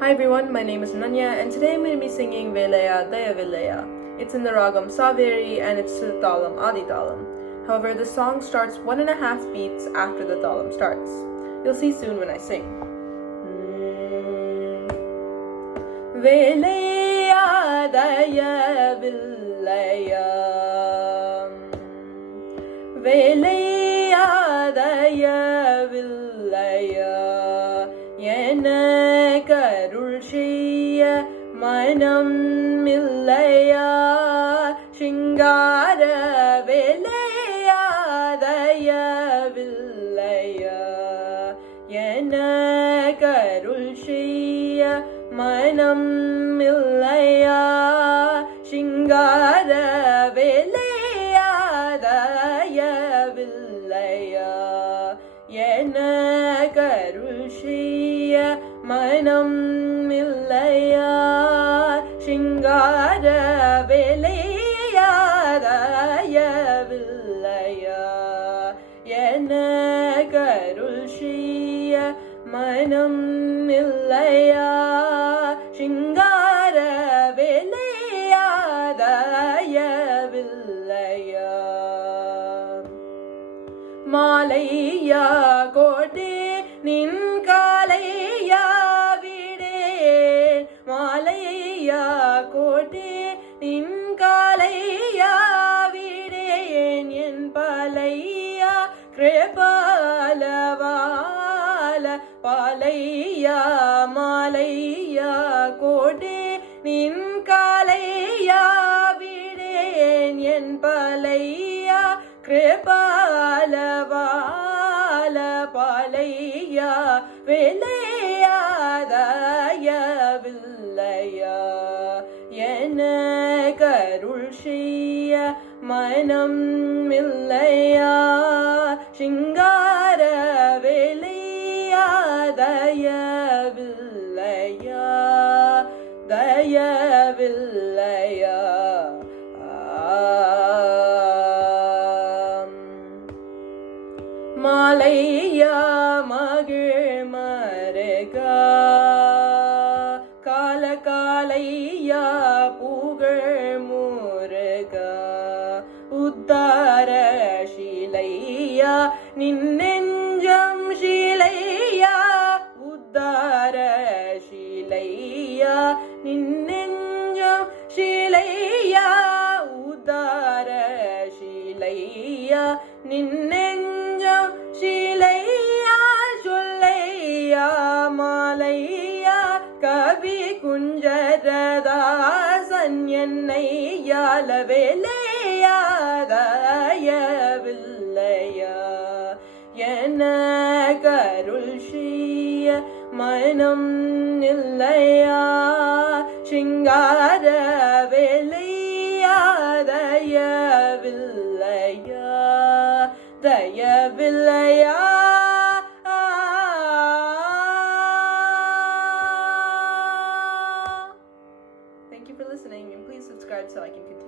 Hi everyone, my name is Nanya and today I'm going to be singing Velaya Daya Vilaya. It's in the ragam Saveri and it's to the talam Adi Talam. However, the song starts 1.5 beats after the talam starts. You'll see soon when I sing. Velaya Daya Vilaya, Velaya Daya Vilaya, எனக்கருள் செய்ய மனம் இல்லையா சிங்கார வேலையாதயவில்லையா எனக்கருள் செய்ய மனம் இல்லையா சிங்கார வேலையாதயவில்லையா எனக்கருள் செய்ய மனம் இல்லையா சிங்கார வேலையாதயவில்லையா எனக்கருள் செய்ய மனம் இல்லையா சிங்கார வேலையாதயவில்லையா மாலையா கோட்டே நின் காலையா விடேன் மாலையா கோட்டே நின் காலையா விடேன் என் பலையா கிருபாலவால பாலையா மாலையா கோட்டே நின் காலையா விடேன் என் பலையா கிருபாலவால பாலையா வேலையாதயவில்லையா எனக்கருள் செய்ய மனம் இல்லையா சிங்கார வேலையாதயவில்லையா தயவில்லையா மாலையா மகிழ் மருகா கால காலையா புகழ் முருகா உத்தார ஷீலையா நின்னெஞ்சம் ஷீலையா உத்தார ஷீலையா நின்னெஞ்சம் ஷீலையா உத்தார ஷீலையா நின்னெஞ்சம் ஷீலையா சொல்லையா மாலையா கவி குஞ்சரதாசன் என்னை யால வேலையாதயவில்லையா எனக்கருள் செய்ய மனம் இல்லையா சிங்கார வேலையாதயவில்லையா தயவில்லையா Thank you for listening and please subscribe so I can continue.